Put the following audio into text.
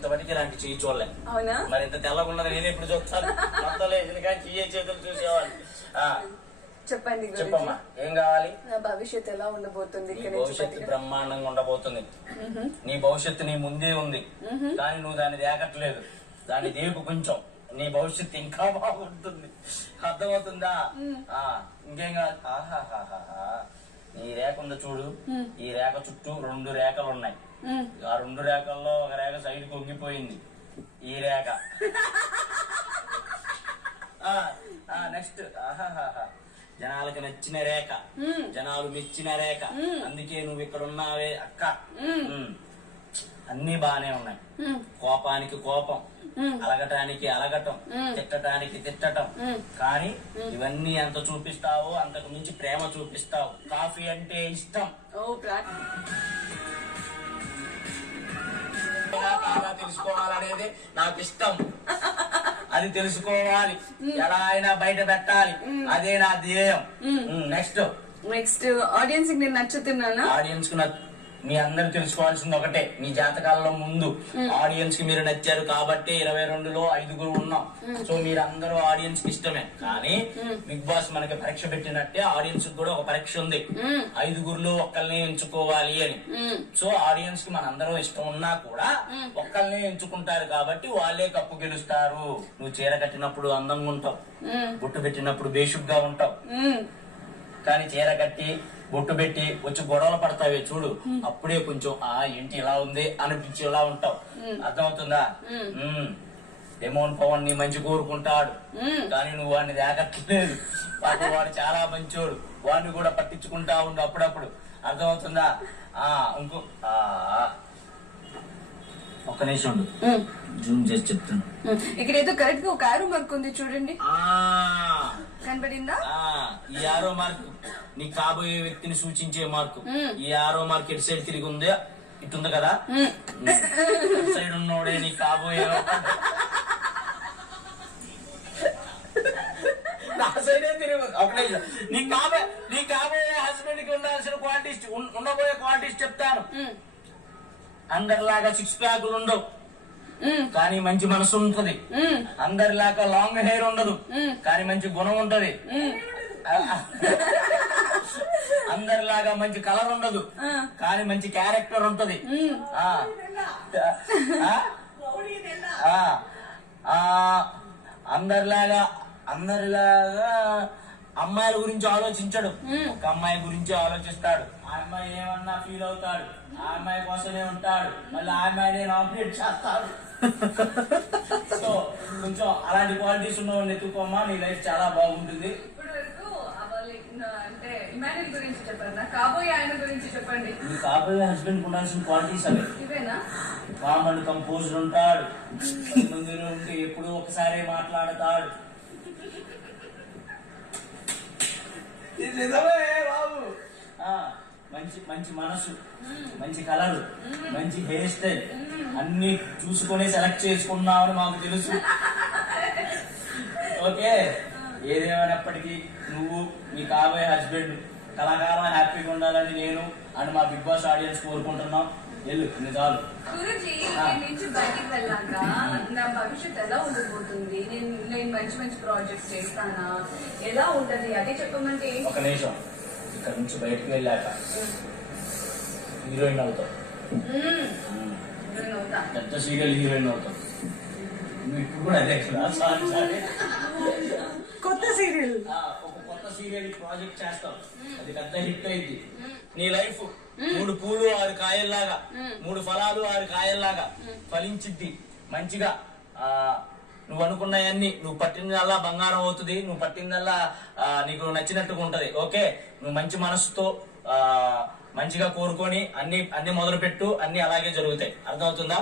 ఇంతవరకు ఇలాంటి చెయ్యి చూడలే. అవునా? మరి ఇంత తెల్లగా ఉన్నది నేను ఎప్పుడు చూస్తాను. మొత్తం లేదు కానీ చెయ్యి చేతులు చూసేవాళ్ళు. చెప్పండి చెప్పమ్మా, ఏం కావాలి? నా భవిష్యత్తు ఎలా ఉండబోతుంది? భవిష్యత్తు బ్రహ్మాండంగా ఉండబోతుంది. నీ భవిష్యత్తు నీ ముందే ఉంది, కానీ నువ్వు దాన్ని దేకట్లేదు. దాన్ని దేకు కొంచెం, నీ భవిష్యత్తు ఇంకా బాగుంటుంది. అర్థమవుతుందా? ఇంకేం కాదు. ఆహాహాహా, ఈ రేఖ ఉంది చూడు, ఈ రేఖ చుట్టూ 2 రేఖలు ఉన్నాయి. ఆ 2 రేఖల్లో ఒక రేఖ సైడ్ కొంగిపోయింది. ఈ రేఖ నెక్స్ట్. ఆహాహాహా, జనాలకు నచ్చిన రేఖ, జనాలు మెచ్చిన రేఖ. అందుకే నువ్వు ఇక్కడ ఉన్నావే అక్క. అన్ని బానే ఉన్నాయి. కోపానికి కోపం, అలగటానికి అలగటం, తిట్టడానికి తిట్టటం. కానీ ఇవన్నీ ఎంత చూపిస్తావో అంతకు మించి ప్రేమ చూపిస్తావు. కాఫీ అంటే ఇష్టం. తెలుసుకోవాలనేది నాకు ఇష్టం. అది తెలుసుకోవాలి, ఎలా అయినా బయట పెట్టాలి. అదే నా ధ్యేయం. నెక్స్ట్ ఆడియన్స్ నేను నచ్చుతున్నానా? ఆడియన్స్ కు మీ అందరూ తెలుసుకోవాల్సింది ఒకటే, మీ జాతకాలలో ముందు ఆడియన్స్ కి మీరు నచ్చారు కాబట్టి 22లో 5 ఉన్నాం. సో మీరందరూ ఆడియన్స్ కి ఇష్టమే. కానీ బిగ్ బాస్ మనకి పరీక్ష పెట్టినట్టే ఆడియన్స్ కూడా ఒక పరీక్ష ఉంది. 5లో ఒక్కరిని ఎంచుకోవాలి అని. సో ఆడియన్స్ కి మనందరూ ఇష్టం ఉన్నా కూడా ఒక్కరిని ఎంచుకుంటారు కాబట్టి వాళ్ళే కప్పు గెలుస్తారు. నువ్వు చీర కట్టినప్పుడు అందంగా ఉంటావు, బొట్టు పెట్టినప్పుడు బేషుగ్గా ఉంటావు. కానీ చీర కట్టి బొట్టు పెట్టి వచ్చి గొడవలు పడతావే చూడు, అప్పుడే కొంచెం ఏంటి ఇలా ఉంది అనిపించేలా ఉంటావు. అర్థమవుతుందా? డెమోన్ పవన్ నీ మంచి కోరుకుంటాడు, కానీ నువ్వు వాడిని దాకట్లేదు. వాడు చాలా మంచోడు, వాడిని కూడా పట్టించుకుంటా ఉండు అప్పుడప్పుడు. అర్థమవుతుందా? ఇంకో ఒక్క నిమిషం జూమ్ చేసి చెప్తాను. ఇక్కడ ఏదో కరెక్ట్ గా ఒక ఆరో మార్క్ ఉంది చూడండి, కనబడిందా? ఈ ఆరో మార్క్ నీ కాబోయే వ్యక్తిని సూచించే మార్కు. ఈ ఆరో మార్క్ ఎటు సైడ్ తిరిగి ఉంది? ఇటుంది కదా. సైడ్ ఉన్నోడే నీ కాబోయే. నా సైడే తిరిగి. ఒకటే నీ కాబోయే హస్బెండ్ కి ఉండాల్సిన క్వాలిటీస్, ఉండబోయే క్వాలిటీస్ చెప్తాను. అందరిలాగా 6 ప్యాకులు ఉండవు, కానీ మంచి మనసు ఉంటది. అందరిలాగా లాంగ్ హెయిర్ ఉండదు, కానీ మంచి గుణం ఉంటది. అందరిలాగా మంచి కలర్ ఉండదు, కానీ మంచి క్యారెక్టర్ ఉంటది. అందరిలాగా అమ్మాయిల గురించి ఆలోచించడు, ఒక అమ్మాయి గురించి ఆలోచిస్తాడు. ఆ అమ్మాయి ఏమన్నా ఫీల్ అవుతాడు, ఆ అమ్మాయి కోసమే ఉంటాడు, మళ్ళీ ఆ అమ్మాయిని ఆపరేట్ చేస్తాడు. సో కొంచెం అలాంటి క్వాలిటీస్ ఉన్నవాడిని ఎత్తుకోమ్మా, నీ లైఫ్ చాలా బాగుంటుంది. కాబోయే హస్బెండ్ ఉండాల్సిన క్వాలిటీస్ అవే. కామ్ అండ్ కంపోజ్డ్ ఉంటాడు, ముందులో ఉంటే ఎప్పుడూ ఒకసారి మాట్లాడతాడు. బాబు మంచి మనసు, మంచి కలర్, మంచి హెయిర్ స్టైల్ అన్ని చూసుకుని సెలెక్ట్ చేసుకున్నామని మాకు తెలుసు. ఓకే, ఏదేమైనప్పటికీ నువ్వు నీ కాబోయే హస్బెండ్ కళాకాలం హ్యాపీగా ఉండాలని నేను అండ్ మా బిగ్ బాస్ ఆడియన్స్ కోరుకుంటున్నాం. వెళ్ళు, చాలు. నుంచి బయటికి వెళ్ళాక నా భవిష్యత్ ఎలా ఉండబోతుంది? నేను మంచి ప్రాజెక్ట్స్ చేస్తానా? ఎలా ఉంటది అదే చెప్పమంటే. ఒక నిమిషం, ఇక్కడ నుంచి బయటకు వెళ్ళాక హీరోయిన్ అవుతావు, పెద్ద సీరియల్ హీరోయిన్ అవుతావు. నువ్వు ఇప్పుడు కూడా అదే కొత్త సీరియల్, ఒక కొత్త సీరియల్ ప్రాజెక్ట్ చేస్తావు, అది పెద్ద హిట్ అయింది. నీ లైఫ్ 3 పూలు 6 కాయల్లాగా, 3 ఫలాలు 6 కాయల్లాగా ఫలించిద్ది మంచిగా. నువ్వు అనుకున్నాయన్నీ, నువ్వు పట్టిందల్లా బంగారం అవుతుంది, నువ్వు పట్టిందల్లా నీకు నచ్చినట్టుగా ఉంటది. ఓకే, నువ్వు మంచి మనసుతో మంచిగా కోరుకొని అన్ని మొదలు పెట్టు, అన్ని అలాగే జరుగుతాయి. అర్థమవుతుందా?